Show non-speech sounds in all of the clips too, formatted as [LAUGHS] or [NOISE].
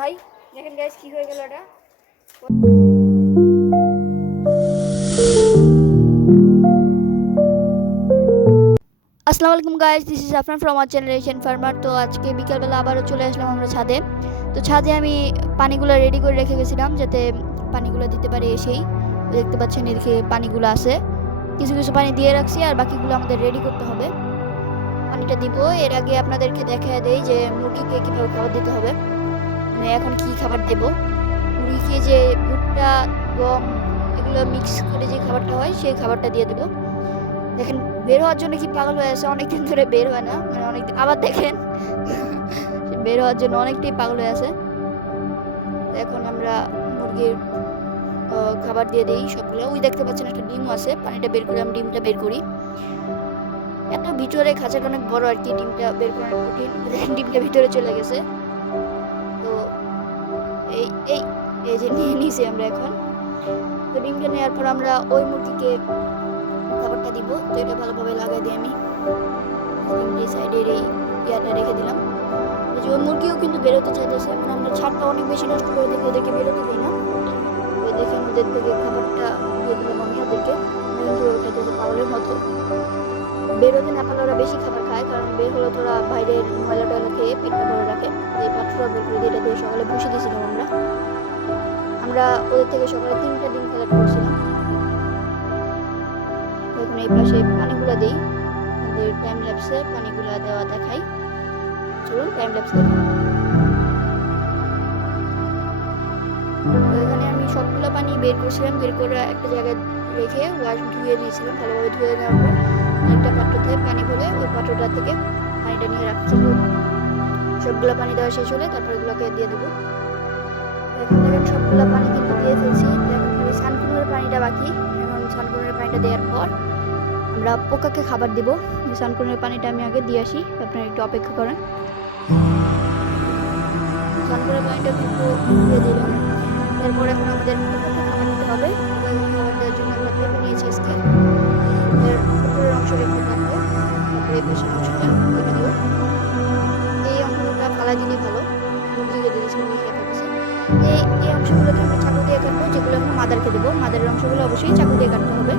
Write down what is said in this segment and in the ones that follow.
ভাই, দেখেন গাইস কি হয়ে গেল এটা। আসসালামু আলাইকুম guys this is Afran from R generation farmer তো আজকে বিকালবেলা আবারও চলে আসলাম আমরা ছাদে। তো ছাদে আমি পানিগুলো রেডি করে রেখে গেছিলাম যাতে পানিগুলো দিতে পারি এসেই। দেখতে পাচ্ছেন এদিকে পানিগুলো আছে। কিছু কিছু পানি দিয়ে রাখছি আর বাকিগুলো আমাদের রেডি করতে হবে। পানিটা দিব। এর আগে আপনাদেরকে দেখা দেই যে মুরগিকে কীভাবে খাবার দিতে হবে। এখন কি খাবার দেব? মুরগিকে যে ভুট্টা, গম এগুলো মিক্স করে যে খাবারটা হয়, সেই খাবারটা দিয়ে দেবো। দেখেন, বের হওয়ার জন্য কি পাগল হয়ে আছে? অনেকদিন ধরে বের হয় না। মানে অনেক আবার দেখেন। [LAUGHS] বের হওয়ার জন্য অনেকটাই পাগল হয়ে আছে। এখন আমরা মুরগির খাবার দিয়ে দিই সবগুলো। ওই দেখতে পাচ্ছেন একটা ডিম আছে। পানিটা বের করে, আমি ডিমটা বের করি। এত ভিতরে খাঁচাটা অনেক বড় আর কি। ডিমটা বের করা কঠিন। ডিমটা ভিতরে চলে গেছে। এই এই এই যে নিয়ে নিয়েছি আমরা এখন। তো ডিমটা নেওয়ার পর আমরা ওই মুরগিকে খাবারটা দিব। তো এটা ভালোভাবে লাগাই দিই আমি এই সাইডের এই ইয়াটা রেখে দিলাম। যে ওই মুরগিও কিন্তু বেরোতে চাইতেছে। মানে আমরা ছাদটা অনেক বেশি নষ্ট করে দেখি ওদেরকে বেরোতে দিই না। ওই দেখেন ওদের থেকে খাবারটা দিয়ে দিলাম আমি ওদেরকে। কিন্তু খাইতেছে পাগলের মতো। বেরোতে না পারলে ওরা বেশি খাবার খায় কারণ বের হলে তো ওরা বাইরের ময়লা টয়লা খেয়ে পেটটা ভরে রাখে। এই বের করে দিয়ে সকালে বসে দিয়েছিলাম আমরা। আমরা ওদের থেকে সকালে তিনটা ডিম কালেক্ট করছিলাম। এখন এই পাশে পানিগুলো দিই। আমাদের টাইম ল্যাপসে পানিগুলো দেওয়া দেখাই। চলুন টাইম ল্যাপস দেখুন তো এখানে আমি সবগুলো পানি বের করছিলাম। বের করে একটা জায়গায় রেখে ওয়াশ ধুয়ে নিয়েছিলাম ভালোভাবে ধুয়ে নেওয়ার পর। একটা পাত্রতে পানি ভরে ওই পাত্রটা থেকে পানিটা নিয়ে রাখছিল সবগুলো পানি দেওয়া শেষ হলে তারপর এগুলোকে দিয়ে দেবো। এখন দেখেন সবগুলো পানি কিন্তু দিয়ে ফেলছি। খালি সানকুনের পানিটা বাকি। এখন সানকুনের পানিটা দেওয়ার পর আমরা পোকাকে খাবার দিব। সানকুনের পানিটা আমি আগে দিয়ে আসি। আপনারা একটু অপেক্ষা করেন। সানকুনের পানিটা কিন্তু দিয়ে দিলাম। এরপর এখন আমাদের পোকাকে খাবার দিতে হবে। খাবার দেওয়ার জন্য আমরা পেঁপে নিয়েছি আজকে। এর উপরের অংশ রেখে থাকব তারপরে এই পাশের অংশটা। মাদারকে দেবো। মাদারের অংশগুলো অবশ্যই চাকু দিয়ে কাটতে হবে,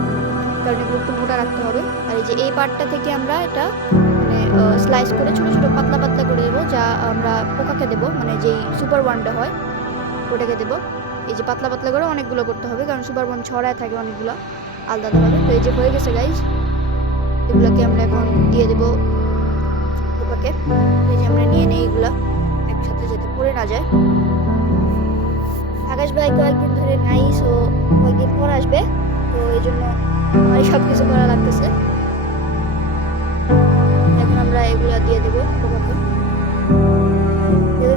কারণ এগুলো একটু মোটা রাখতে হবে। আর এই যে এই পার্টটা থেকে আমরা এটা মানে স্লাইস করে ছোটো ছোটো পাতলা পাতলা করে দেবো, যা আমরা পোকাকে দেবো মানে যেই সুপার ওয়ানটা হয়, ওটাকে দেবো। এই যে পাতলা পাতলা করে অনেকগুলো করতে হবে, কারণ সুপার ওয়ান ছড়ায় থাকে অনেকগুলো আলাদা আলাদাভাবে। তো এই যে হয়ে গেছে গাইজ এগুলোকে আমরা এখন দিয়ে দেবো পোকাকে। এই যে আমরা নিয়ে নিই এগুলা, একসাথে যাতে পড়ে না যায়। আকাশ ভাই কয়েকদিন ধরে নাই সো কয়েকদিন পর আসবে, তো এই জন্য আমার সব কিছু করা লাগতেছে। এখন আমরা এগুলা দিয়ে দেবো পোকাকে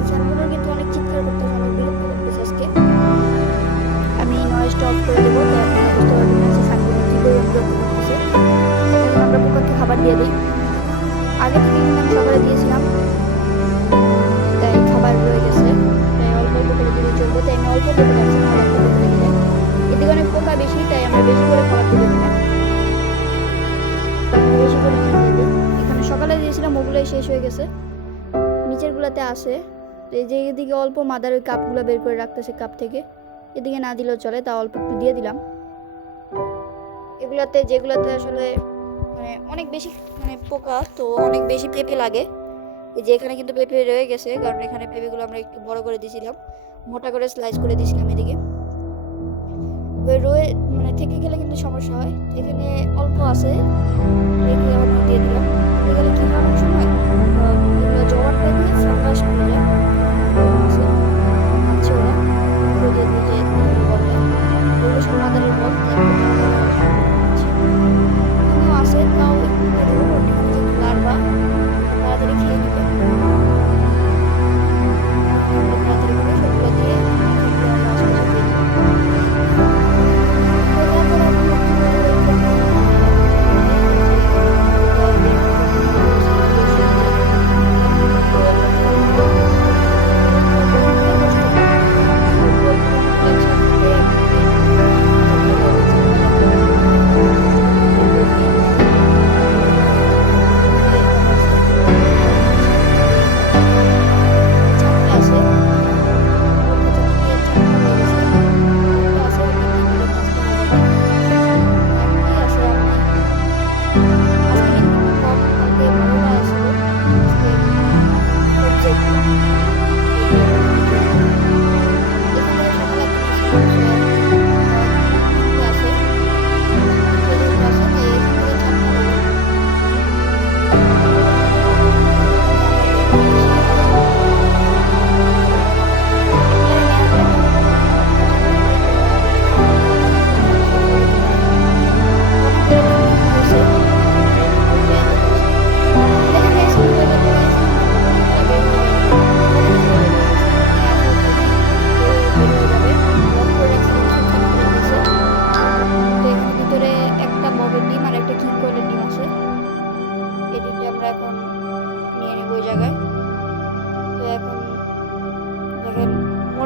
ছানগুলো কিন্তু অনেক চিৎকার অনেক বিরক্ত করতেছে আজকে। আমি নয়েজটা অফ করে দেবো বুঝতে পারবেন না করে বিরক্ত করতেছে। আমরা পোকাকে খাবার দিয়ে দিই। আগে থেকে কিন্তু আমি সকালে দিয়েছিলাম সকালে দিয়েছিলাম ওগুলোই শেষ হয়ে গেছে। নিচের গুলাতে আসে এই যে এদিকে অল্প মাদার ওই কাপগুলো বের করে রাখতেছে কাপ থেকে। এদিকে না দিলেও চলে তা অল্প একটু দিয়ে দিলাম। এগুলাতে যেগুলাতে আসলে মানে অনেক বেশি মানে পোকা, তো অনেক বেশি পেঁপে লাগে। এই যে এখানে কিন্তু পেঁপে রয়ে গেছে, কারণ এখানে পেঁপেগুলো আমরা একটু বড় করে দিয়েছিলাম। মোটা করে স্লাইস করে দিয়েছিলাম এদিকে। এবার রয়ে মানে থেকে গেলে কিন্তু সমস্যা হয়। এখানে অল্প আছে। দিয়ে দিলাম। গেলে কি সময়? আহ, এগুলো সামনে ফাঙ্গাস যায়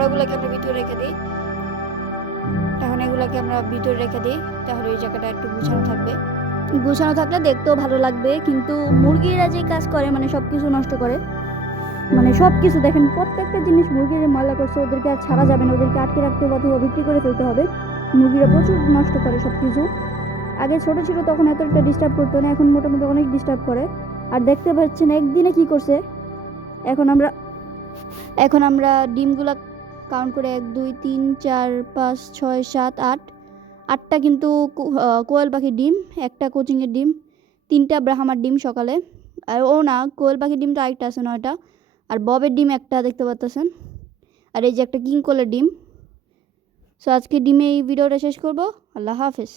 ওগুলোকে আমরা ভিতরে রেখে দিই। এখন এগুলোকে আমরা ভিতরে রেখে দিই, তাহলে ওই জায়গাটা একটু গুছানো থাকবে। গুছানো থাকলে দেখতেও ভালো লাগবে, কিন্তু মুরগিরা যে কাজ করে মানে সব কিছু নষ্ট করে মানে সব কিছু দেখেন, প্রত্যেকটা জিনিস মুরগিরা ময়লা করছে, ওদেরকে আর ছাড়া যাবে না, ওদেরকে আটকে রাখতে হবে অথবা বিক্রি করে ফেলতে হবে। মুরগিরা প্রচুর নষ্ট করে সব কিছু আগে ছোট ছিল, তখন এতটা ডিস্টার্ব করতো না, এখন মোটামুটি অনেক ডিস্টার্ব করে। আর দেখতে পাচ্ছেন, একদিনে কি করছে? এখন আমরা এখন আমরা ডিমগুলা কাউন্ট করে এক, দুই, তিন, চার, পাঁচ, ছয়, সাত, আট। আটটা কিন্তু কোয়াল পাখির ডিম, একটা কোচিংয়ের ডিম, তিনটা ব্রাহ্মার ডিম সকালে। আর ও না, কোয়েল পাখির ডিমটা আরেকটা আছে নয়টা। আর ববের ডিম একটা দেখতে পাচ্ছেন আর এই যে একটা কিং কোলের ডিম। সো আজকে ডিমে এই ভিডিওটা শেষ করব। আল্লাহ হাফেজ।